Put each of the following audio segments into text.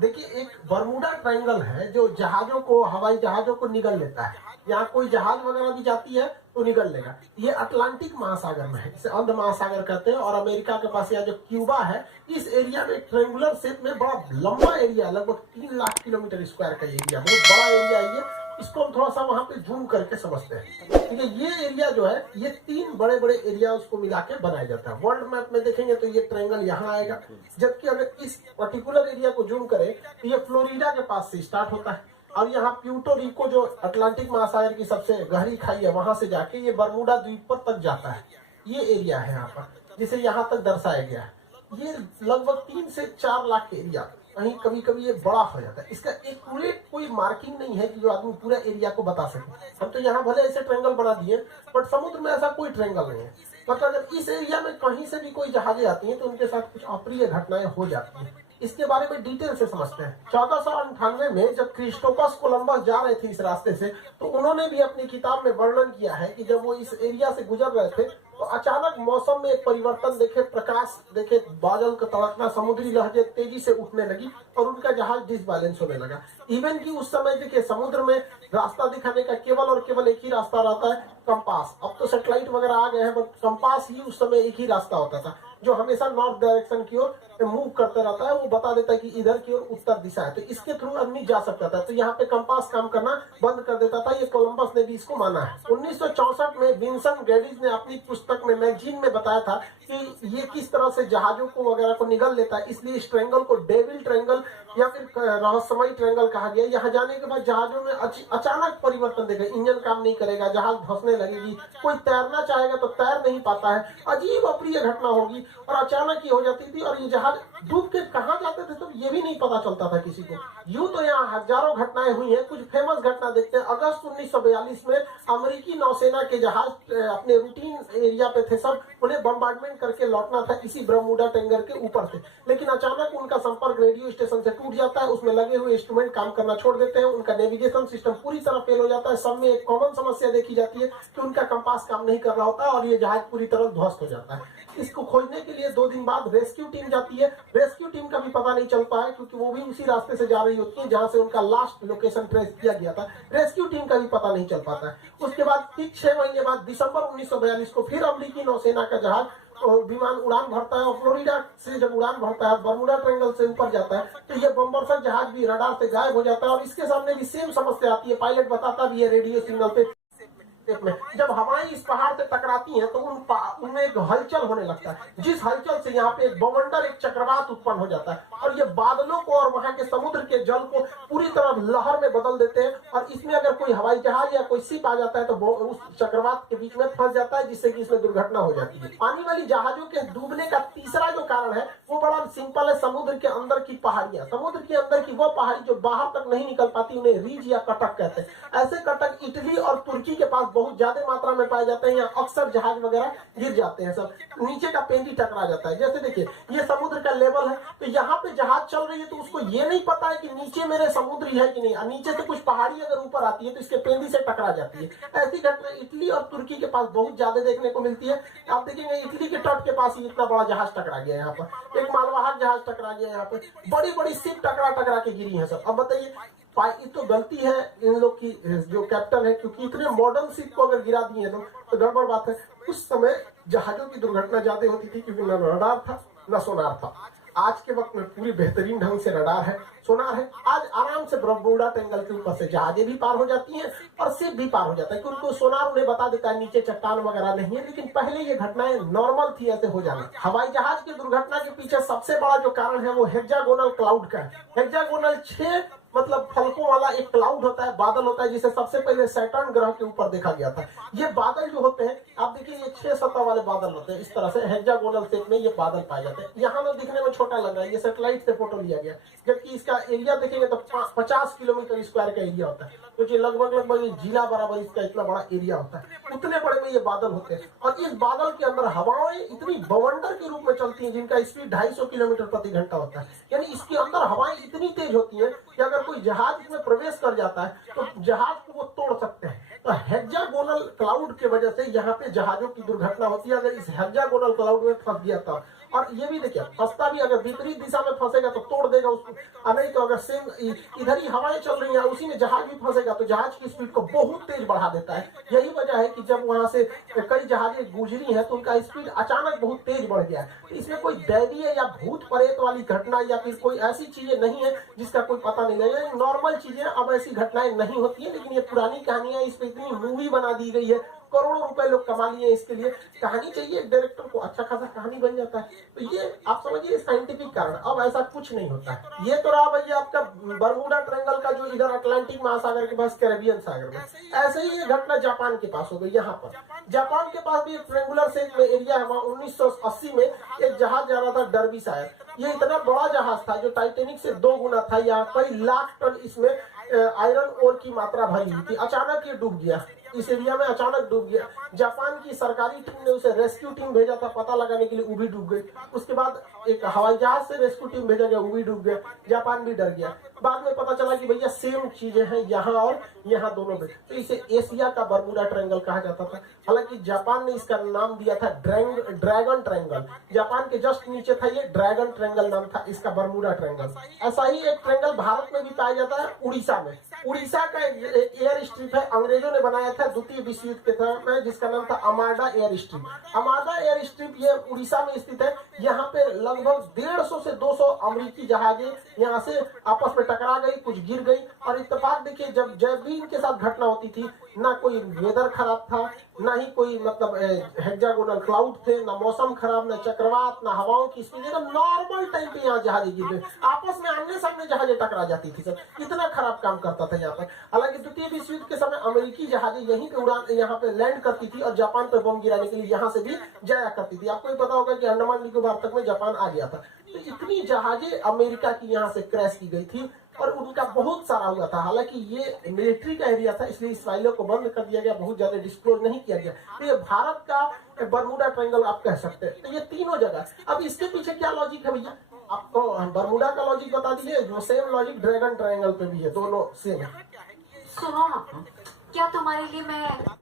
देखिए, एक Bermuda triangle है जो जहाजों को, हवाई जहाजों को निगल लेता है। यहाँ कोई जहाज वगैरह भी जाती है तो निगल लेगा। ये अटलांटिक महासागर में है, इसे अंध महासागर कहते हैं। और अमेरिका के पास यहाँ जो क्यूबा है, इस एरिया में ट्रायंगुलर शेप में बड़ा लंबा एरिया है, लगभग 3 लाख किलोमीटर स्क्वायर का एरिया, बहुत बड़ा एरिया है ये। इसको हम थोड़ा सा वहां पे जूम करके समझते हैं। ठीक है, ये एरिया जो है, ये 3 बड़े एरिया उसको मिला के बनाया जाता है। वर्ल्ड मैप में देखेंगे तो ये ट्रायंगल यहाँ आएगा, जबकि अगर इस पर्टिकुलर एरिया को जूम करें तो ये फ्लोरिडा के पास से स्टार्ट होता है, और यहाँ प्यूर्टो रिको जो अटलांटिक महासागर की सबसे गहरी खाई है, वहां से जाके ये बरमूडा द्वीप पर तक जाता है। ये एरिया है यहाँ पर, जिसे यहाँ तक दर्शाया गया है। ये लगभग 3 से 4 लाख के एरिया, कहीं कभी कभी ये बड़ा हो जाता है। इसका एक्यूरेट कोई मार्किंग नहीं है कि जो आदमी पूरा एरिया को बता सके। हम तो यहाँ भले ऐसे ट्रायंगल बना दिए, बट समुद्र में ऐसा कोई ट्रायंगल नहीं है। मतलब अगर इस एरिया में कहीं से भी कोई जहाजें आती हैं तो उनके साथ कुछ अप्रिय घटनाएं हो जाती हैं। इसके बारे में डिटेल से समझते हैं। 1498 में जब क्रिस्टोफर कोलंबस जा रहे थे इस रास्ते से, तो उन्होंने भी अपनी किताब में वर्णन किया है कि जब वो इस एरिया से गुजर रहे थे तो अचानक मौसम में एक परिवर्तन देखे, प्रकाश देखे, बादल का तड़कना, समुद्री लहरें तेजी से उठने लगी और उनका जहाज डिसबैलेंस होने लगा। इवन कि उस समय देखिए, समुद्र में रास्ता दिखाने का केवल और केवल एक ही रास्ता रहता है, कंपास। अब तो सैटेलाइट वगैरह आ गए हैं, बट कंपास ही उस समय एक ही रास्ता होता था, जो हमेशा नॉर्थ डायरेक्शन की ओर मूव करते रहता है। वो बता देता है कि इधर की ओर उत्तर दिशा है, तो इसके थ्रू आदमी जा सकता था। तो यहाँ पे कंपास काम करना बंद कर देता था। ये कोलंबस ने भी इसको माना है। 1964 में विंसेंट गैडिज ने अपनी पुस्तक में, मैगजीन में बताया था कि ये किस तरह से जहाजों को वगैरह को निगल लेता है। इसलिए इस ट्रायंगल को डेविल ट्रायंगल या फिर रहस्यमय ट्रायंगल कहा गया। यहाँ जाने के बाद जहाजों में अचानक परिवर्तन देगा, इंजन काम नहीं करेगा, जहाज धंसने लगेगी, कोई तैरना चाहेगा तो तैर नहीं पाता है, अजीब अप्रिय घटना होगी और अचानक ही हो जाती थी। और ये जहाज डूब के कहाँ जाते थे तो ये भी नहीं पता चलता था किसी को। यूं तो यहाँ हजारों घटनाएं हुई हैं। कुछ फेमस घटना देखते हैं। अगस्त 1942 में अमेरिकी नौसेना के जहाज अपने रूटीन एरिया पे थे, सब उन्हें बम्बार्डमेंट करके लौटना था इसी बरमूडा ट्रायंगल के ऊपर से। लेकिन अचानक उनका संपर्क रेडियो स्टेशन से टूट जाता है, उसमें लगे हुए इंस्ट्रूमेंट काम करना छोड़ देते हैं, उनका नेविगेशन सिस्टम पूरी तरह फेल हो जाता है। सब में एक कॉमन समस्या देखी जाती है कि उनका कंपास काम नहीं कर रहा होता है और ये जहाज पूरी तरह ध्वस्त हो जाता है। इसको खोजने के लिए 2 दिन बाद रेस्क्यू टीम जाती है। रेस्क्यू टीम का भी पता नहीं चलता है, क्योंकि वो भी उसी रास्ते से जा रही होती है जहां से उनका लास्ट लोकेशन ट्रेस किया गया था। रेस्क्यू टीम का भी पता नहीं चल पाता है। उसके बाद ठीक 6 महीने बाद दिसंबर 1942 को फिर अमेरिकी नौसेना का जहाज और विमान उड़ान भरता है, और फ्लोरिडा से जब उड़ान भरता है, बरमूडा ट्रायंगल से ऊपर जाता है, तो ये बम्बरसर जहाज भी रडार से गायब हो जाता है। और इसके सामने भी सेम समस्या आती है। पायलट बताता भी है रेडियो सिग्नल पे में, जब हवाएं इस पहाड़ से टकराती हैं तो उनमें एक हलचल होने लगता है, जिस हलचल से यहाँ पे एक बवंडर, एक चक्रवात उत्पन्न हो जाता है और ये बादलों को और वहां के समुद्र के जल को पूरी तरह लहर में बदल देते हैं। और इसमें अगर कोई हवाई जहाज या कोई शिप आ जाता है तो उस चक्रवात के बीच में फंस जाता है, जिससे कि इसमें दुर्घटना हो जाती है। पानी वाली जहाजों के डूबने का तीसरा जो कारण है वो बड़ा सिंपल है। समुद्र के अंदर की पहाड़ियां, समुद्र के अंदर की वो पहाड़ी जो बाहर तक नहीं निकल पाती, उन्हें रीज या कटक कहते हैं। ऐसे कटक इटली और तुर्की के पास बहुत ज्यादा मात्रा में पाए जाते हैं। यहाँ अक्सर जहाज वगैरह गिर जाते हैं, सब नीचे का पेंदी टकरा जाता है। जैसे देखिए, ये समुद्र का लेवल है, तो यहाँ पे जहाज चल रही है तो उसको ये नहीं पता है कि नीचे मेरे समुद्र है कि नहीं, और नीचे से कुछ पहाड़ी अगर ऊपर आती है तो इसके पेंदी से टकरा जाती है। ऐसी घटना इटली और तुर्की के पास बहुत ज्यादा देखने को मिलती है। आप देखेंगे इटली के तट के पास ही इतना बड़ा जहाज टकरा गया, यहाँ पर एक मालवाहक जहाज टकरा गया, यहाँ पे बड़ी बड़ी शिप टकरा के गिरी है सब। अब बताइए, तो गलती है इन लोग की, जो कैप्टन है, क्योंकि इतने मॉडर्न शिप को अगर गिरा दिए तो गड़बड़ बात है। उस समय जहाजों की दुर्घटना ज्यादा होती थी क्योंकि न रडार था न सोनार था। आज के वक्त में पूरी बेहतरीन ढंग से रडार है, सोनार है। आज आराम से बरमूडा ट्रायंगल के ऊपर से जहाजें भी पार हो जाती हैं और शिप भी पार हो जाता है, क्योंकि सोनार उन्हें बता देता है नीचे चट्टान वगैरह नहीं है। लेकिन पहले ये घटनाएं नॉर्मल थी ऐसे हो जाना। हवाई जहाज की दुर्घटना के पीछे सबसे बड़ा जो कारण है वो हेक्सागोनल क्लाउड का है। हेक्सागोनल 6 मतलब फलकों वाला एक क्लाउड होता है, बादल होता है, जिसे सबसे पहले सैटर्न ग्रह के ऊपर देखा गया था। ये बादल जो होते हैं, आप देखिए, ये 6 सतह वाले बादल होते हैं। इस तरह से हेक्सागोनल शेप में ये बादल पाए जाते हैं। यहाँ में दिखने में छोटा लग रहा है, ये सैटेलाइट से फोटो लिया गया, जबकि इसका एरिया देखेंगे तो 50 किलोमीटर स्क्वायर का एरिया होता है, क्योंकि लगभग जिला बराबर इसका इतना बड़ा एरिया होता है। उतने बड़े में ये बादल होते हैं और इस बादल के अंदर हवाएं इतनी बवंडर के रूप में चलती हैं जिनका स्पीड 250 किलोमीटर प्रति घंटा होता है। यानी इसके अंदर हवाएं इतनी तेज होती हैं कि अगर कोई जहाज इसमें प्रवेश कर जाता है तो जहाज को वो तोड़ सकते हैं। तो हेक्सागोनल क्लाउड की वजह से यहाँ पे जहाजों की दुर्घटना होती है। अगर इस हेक्सागोनल क्लाउड में फंस गया था और ये भी देखिए फंसता भी अगर विपरीत दिशा में फंसेगा तो तोड़ देगा उसको, और नहीं तो अगर सेम इधर ही हवाएं चल रही है उसी में जहाज भी फंसेगा तो जहाज की स्पीड को बहुत तेज बढ़ा देता है। यही वजह है कि जब वहां से कई जहाजें गुजरी हैं तो उनका स्पीड अचानक बहुत तेज बढ़ गया है। तो इसमें कोई दैवीय या भूत प्रेत वाली घटना या फिर कोई ऐसी चीजें नहीं है जिसका कोई पता नहीं लगेगा। नॉर्मल चीजें, अब ऐसी घटनाएं नहीं होती है, लेकिन ये पुरानी कहानियां, इस पे इतनी मूवी बना दी गई है, करोड़ों रुपए लोग कमा लिए इसके लिए। कहानी चाहिए डायरेक्टर को, अच्छा खासा कहानी बन जाता है। तो ये आप समझिए साइंटिफिक कारण। अब ऐसा कुछ नहीं होता है। ये तो रहा भैया आपका बरमूडा ट्रायंगल का, जो इधर अटलांटिक महासागर के पास कैरेबियन सागर में। ऐसे ही ये घटना जापान के पास हो गई। यहाँ पर जापान के पास भी एक ट्रायंगुलर शेप में एरिया है। वहाँ 1980 में एक जहाज जा रहा था, डर्बी शायद। ये इतना बड़ा जहाज था जो टाइटेनिक से 2 गुना था। यहाँ कई लाख टन इसमें आयरन ओर की मात्रा भरी हुई थी। अचानक ये डूब गया, इस एरिया में अचानक डूब गया। जापान की सरकारी टीम ने उसे रेस्क्यू टीम भेजा था पता लगाने के लिए, वो भी डूब गई। उसके बाद एक हवाई जहाज से रेस्क्यू टीम भेजा गया, वो भी डूब गया। जापान भी डर गया। बाद में पता चला कि भैया सेम चीजें हैं यहाँ और यहाँ दोनों में। तो इसे एशिया का बरमूडा ट्रायंगल कहा जाता था। हालांकि जापान ने इसका नाम दिया था ड्रैगन ट्रायंगल। जापान के जस्ट नीचे था ये ड्रैगन ट्रायंगल नाम था इसका, बरमूडा ट्रायंगल। ऐसा ही एक ट्रायंगल भारत में भी पाया जाता है, उड़ीसा में। उड़ीसा का एक एयर स्ट्रिप है, अंग्रेजों ने बनाया था द्वितीय विश्व युद्ध के समय, जिसका नाम था अमाडा एयर स्ट्रिप। अमाडा एयर स्ट्रिप ये उड़ीसा में स्थित है। यहाँ पे लगभग 150 से 200 अमेरिकी जहाजें यहाँ से आपस में टकरा गई, कुछ गिर गई। और इत्तेफाक देखिए, जब भी इनके साथ घटना होती थी, ना कोई वेदर खराब था, ना ही कोई मतलब हेक्सागोनल क्लाउड थे, ना मौसम खराब, ना चक्रवात, ना हवाओं की स्पीड, एकदम नॉर्मल टाइम पे यहाँ जहाजें गिर गई। आपस में आमने सामने जहाजें टकरा जाती थी। सर इतना खराब काम करता था यहाँ पर। हालांकि द्वितीय विश्व युद्ध के समय अमेरिकी जहाजें यहीं पे उड़ान, यहाँ पे लैंड करती थी और जापान पे बम गिराने के लिए यहाँ से भी जाया करती थी। आपको भी पता होगा कि अंडमान निकोबार तक में जापान आ गया था। तो इतनी जहाजें अमेरिका की यहाँ से क्रैश की गई थी और उनका बहुत सारा हुआ था। हालांकि ये मिलिट्री का एरिया था, इसलिए इस फाइलों को बंद कर दिया गया, बहुत ज्यादा डिस्क्लोज नहीं किया गया। तो ये भारत का बरमूडा ट्रायंगल आप कह सकते हैं। तो ये तीनों जगह, अब इसके पीछे क्या लॉजिक है भैया, आपको बरमूडा का लॉजिक बता दीजिए। जो सेम लॉजिक ड्रैगन ट्रायंगल पे भी है, दोनों सेम है। सुनो ना, क्या तुम्हारे लिए मैं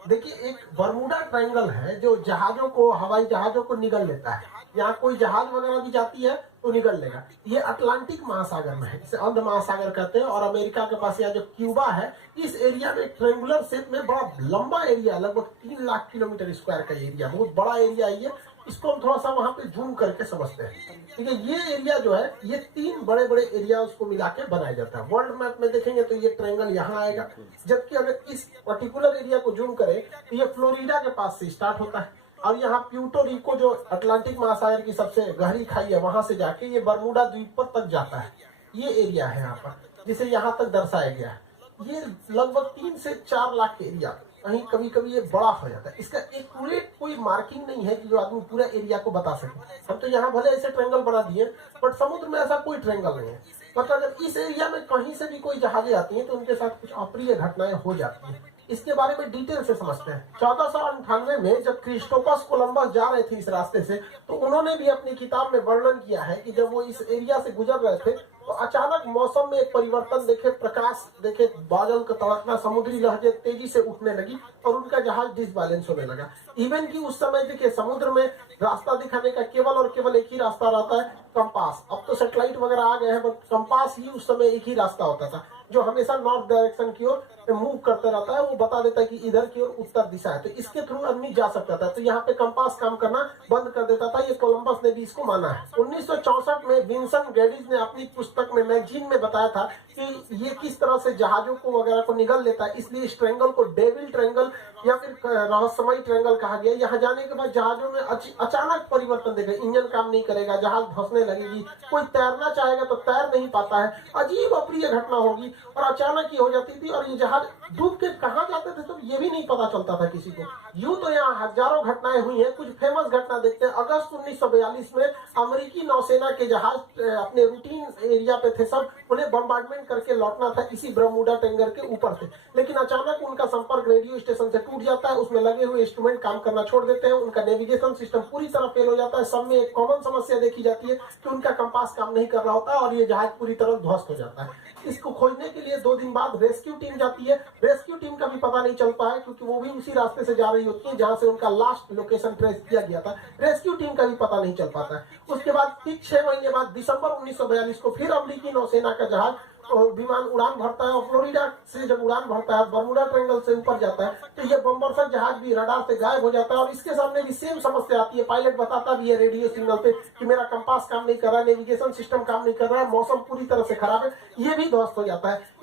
देखिए, एक बरमूडा ट्रायंगल है जो जहाजों को, हवाई जहाजों को निगल लेता है। यहाँ कोई जहाज वगैरह भी जाती है तो निकल लेगा। ये अटलांटिक महासागर में है, इसे अंध महासागर कहते हैं। और अमेरिका के पास यहाँ जो क्यूबा है, इस एरिया में ट्रायंगुलर शेप में बड़ा लंबा एरिया, लगभग 3 लाख किलोमीटर स्क्वायर का एरिया, बहुत बड़ा एरिया है ये। इसको हम थोड़ा सा वहां पे जूम करके समझते हैं। ठीक है, ये एरिया जो है, ये 3 बड़े बड़े एरिया उसको मिला के बनाया जाता है। वर्ल्ड मैप में देखेंगे तो ये ट्रायंगल यहाँ आएगा। जबकि अगर इस पर्टिकुलर एरिया को जूम करें तो ये फ्लोरिडा के पास से स्टार्ट होता है और यहाँ प्यूर्टो रिको, जो अटलांटिक महासागर की सबसे गहरी खाई है, वहां से जाके ये बरमूडा द्वीप पर तक जाता है। ये एरिया है यहाँ पर, जिसे यहाँ तक दर्शाया गया है। ये लगभग 3 से 4 लाख के एरिया, कहीं कभी कभी ये बड़ा हो जाता है। इसका एक्यूरेट कोई मार्किंग नहीं है कि जो आदमी पूरा एरिया को बता सके। हम तो यहाँ भले ऐसे ट्रायंगल बना दिए, बट समुद्र में ऐसा कोई ट्रायंगल नहीं है। मतलब अगर इस एरिया में कहीं से भी कोई जहाजें आती हैं तो उनके साथ कुछ अप्रिय घटनाएं हो जाती हैं। इसके बारे में डिटेल से समझते हैं। 1498 में जब क्रिस्टोफर कोलंबस जा रहे थे इस रास्ते से, तो उन्होंने भी अपनी किताब में वर्णन किया है कि जब वो इस एरिया से गुजर रहे थे तो अचानक मौसम में एक परिवर्तन देखे, प्रकाश देखे, बादल का तड़कना, समुद्री लहरें तेजी से उठने लगी और उनका जहाज डिसबैलेंस होने लगा। इवन कि उस समय देखिए, समुद्र में रास्ता दिखाने का केवल और केवल एक ही रास्ता रहता है, कंपास। अब तो सैटेलाइट वगैरह आ गए हैं, बट कंपास ही उस समय एक ही रास्ता होता था, जो हमेशा नॉर्थ डायरेक्शन की ओर मूव करते रहता है। वो बता देता है कि इधर की ओर उत्तर दिशा है, तो इसके थ्रू आदमी जा सकता था। तो यहाँ पे कंपास काम करना बंद कर देता था। ये कोलंबस ने भी इसको माना है। 1964 में विंसेंट गैडिज ने अपनी पुस्तक में, मैगजीन में बताया था कि ये किस तरह से जहाजों को वगैरह को निगल लेता है। इसलिए इस ट्रायंगल को डेविल ट्रायंगल या फिर रहस्यमय ट्रायंगल कहा गया। यहाँ जाने के बाद जहाजों में अचानक परिवर्तन देगा, इंजन काम नहीं करेगा, जहाज धंसने लगेगी, कोई तैरना चाहेगा तो तैर नहीं पाता है, अजीब अप्रिय घटना होगी और अचानक ही हो जाती थी। और ये जहाज डूब के कहाँ जाते थे तो ये भी नहीं पता चलता था किसी को। यूं तो यहाँ हजारों घटनाएं हुई हैं। कुछ फेमस घटना देखते हैं। अगस्त 1942 में अमेरिकी नौसेना के जहाज अपने रूटीन एरिया पे थे, सब उन्हें बम्बार्डमेंट करके लौटना था इसी बरमूडा ट्रायंगल के ऊपर से। लेकिन अचानक उनका संपर्क रेडियो स्टेशन से टूट जाता है, उसमें लगे हुए इंस्ट्रूमेंट काम करना छोड़ देते हैं, उनका नेविगेशन सिस्टम पूरी तरह फेल हो जाता है। सब में एक कॉमन समस्या देखी जाती है कि उनका कंपास काम नहीं कर रहा होता है और ये जहाज पूरी तरह ध्वस्त हो जाता है। इसको खोजने के लिए 2 दिन बाद रेस्क्यू टीम जाती है रेस्क्यू टीम का भी पता नहीं चलता है, क्योंकि वो भी उसी रास्ते से जा रही होती है जहां से उनका लास्ट लोकेशन ट्रेस किया गया था। रेस्क्यू टीम का भी पता नहीं चल पाता है। उसके बाद ठीक 6 महीने बाद दिसंबर 1942 को फिर अमेरिकी नौसेना का जहाज और विमान उड़ान भरता है, और फ्लोरिडा से जब उड़ान भरता है, बर्मुडा ट्रायंगल से ऊपर जाता है, तो ये बम्बरसर जहाज भी रडार से गायब हो जाता है। और इसके सामने भी सेम समस्या आती है। पायलट बताता भी है रेडियो सिग्नल पे कि मेरा कंपास काम नहीं कर रहा है, नेविगेशन सिस्टम काम नहीं कर रहा है, मौसम पूरी तरह से खराब है। ये भी ध्वस्त हो जाता है।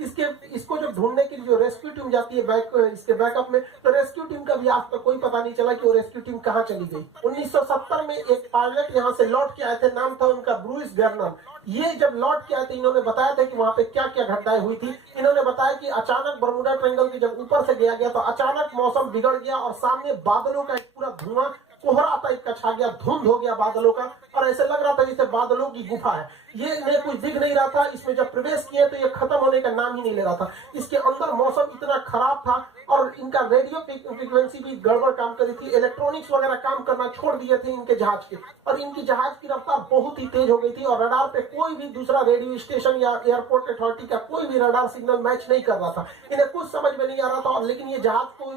इसको जो ढूंढने के लिए जो रेस्क्यू टीम जाती है इसके बैकअप में, तो रेस्क्यू टीम का भी आज तक कोई पता नहीं चला कि वो रेस्क्यू टीम कहाँ चली गई। 1970 में एक पायलट यहाँ से लौट के आए थे, नाम था उनका ब्रूइस गर्नर। ये जब लौट के आए थे, इन्होंने बताया था कि वहां पे क्या क्या घटनाएं हुई थी। इन्होंने बताया कि अचानक बर्मुडा ट्रायंगल के जब ऊपर से गया तो अचानक मौसम बिगड़ गया और सामने बादलों का एक पूरा धुआं कोहरा टाइप का छा गया, धुंध हो गया बादलों का, और ऐसे लग रहा था जैसे बादलों की गुफा है। ये इन्हें कुछ दिख नहीं रहा था। इसमें जब प्रवेश किए तो ये खत्म होने का नाम ही नहीं ले रहा था। इसके अंदर मौसम इतना खराब था और इनका रेडियो फ्रीक्वेंसी भी गड़बड़ काम कर रही थी, इलेक्ट्रॉनिक्स वगैरह काम करना छोड़ दिए थे इनके जहाज के, और इनकी जहाज की रफ्तार बहुत ही तेज हो गई थी और रडार पे कोई भी दूसरा रेडियो स्टेशन या एयरपोर्ट अथॉरिटी का कोई भी रडार सिग्नल मैच नहीं कर रहा था। इन्हें कुछ समझ में नहीं आ रहा था, लेकिन ये जहाज को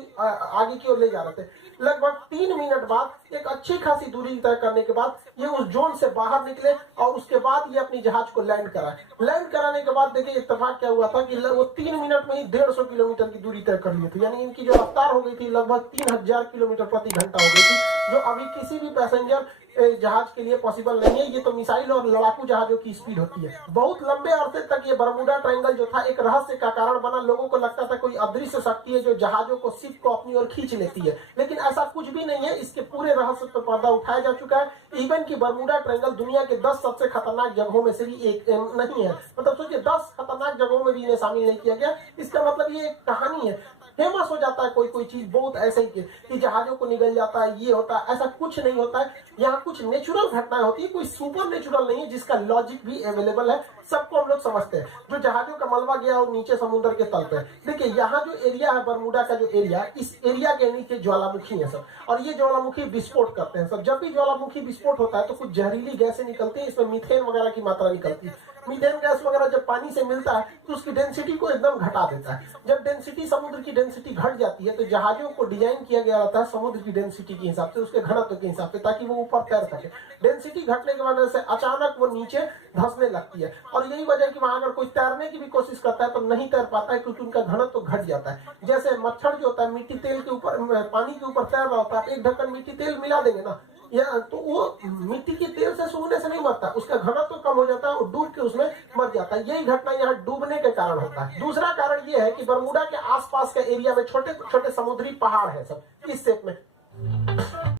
आगे की ओर ले जा रहे थे। लगभग 3 मिनट बाद एक अच्छी खासी दूरी तय करने के बाद ये उस जोन से बाहर निकले और उसके बाद ये अपनी जहाज को लैंड कराए। लैंड कराने के बाद देखिए इत्तेफाक क्या हुआ था कि वो 3 मिनट में ही 150 किलोमीटर की दूरी तय कर लिए थे। यानी इनकी जो रफ्तार हो गई थी लगभग 3000 किलोमीटर प्रति घंटा हो गई थी, जो अभी किसी भी पैसेंजर जहाज के लिए पॉसिबल नहीं है। ये तो मिसाइल और लड़ाकू जहाजों की स्पीड होती है। बहुत लंबे अरसे तक ये बर्मुडा ट्रायंगल जो था एक रहस्य का कारण बना। लोगों को लगता था कोई अदृश्य शक्ति है जो जहाजों को, शिप को अपनी ओर खींच लेती है, लेकिन ऐसा कुछ भी नहीं है। इसके पूरे रहस्य पर पर्दा उठाया जा चुका है। इवन की बर्मुडा ट्रायंगल दुनिया के 10 सबसे खतरनाक जगहों में से भी एक नहीं है। मतलब सोचिए 10 खतरनाक जगहों में भी इन्हें शामिल नहीं किया गया। इसका मतलब ये एक कहानी है। फेमस हो जाता है कोई चीज बहुत ऐसे ही कि जहाजों को निगल जाता है, ये होता है, ऐसा कुछ नहीं होता है। यहाँ कुछ नेचुरल घटनाएं होती है, कोई सुपर नेचुरल नहीं है जिसका लॉजिक भी अवेलेबल है। सबको हम लोग समझते हैं। जो जहाजों का मलबा गया और नीचे समुद्र के तल पे, देखिए यहाँ जो एरिया है बर्मुडा का जो एरिया, इस एरिया के नीचे ज्वालामुखी है सब, और ये ज्वालामुखी विस्फोट करते हैं सब। जब भी ज्वालामुखी विस्फोट होता है तो कुछ जहरीली गैसें निकलती है, इसमें मीथेन वगैरह की मात्रा निकलती है। मीथेन गैस वगैरह जब पानी से मिलता है तो उसकी डेंसिटी को एकदम घटा देता है। जब डेंसिटी, समुद्र की डेंसिटी घट जाती है, तो जहाजों को डिजाइन किया गया रहता है समुद्र की डेंसिटी के हिसाब से, उसके घनत्व के हिसाब से, ताकि वो ऊपर तैर सके। डेंसिटी घटने की वजह से अचानक वो नीचे धंसने लगती है, और यही वजह है कि वहां अगर कोई तैरने की भी कोशिश करता है तो नहीं तैर पाता है, क्योंकि उनका घनत्व घट जाता है। जैसे मच्छर जो होता है मिट्टी तेल के ऊपर, पानी के ऊपर तैर रहा होता है, एक ढक्कन मिट्टी तेल मिला देंगे ना, या तो वो मिट्टी के तेल से सूखने से नहीं मरता, उसका घनत्व तो कम हो जाता है और डूब के उसमें मर जाता है। यही घटना यहाँ डूबने के कारण होता है। दूसरा कारण ये है कि बर्मुडा के आसपास के एरिया में छोटे छोटे समुद्री पहाड़ है सब इस शेप में।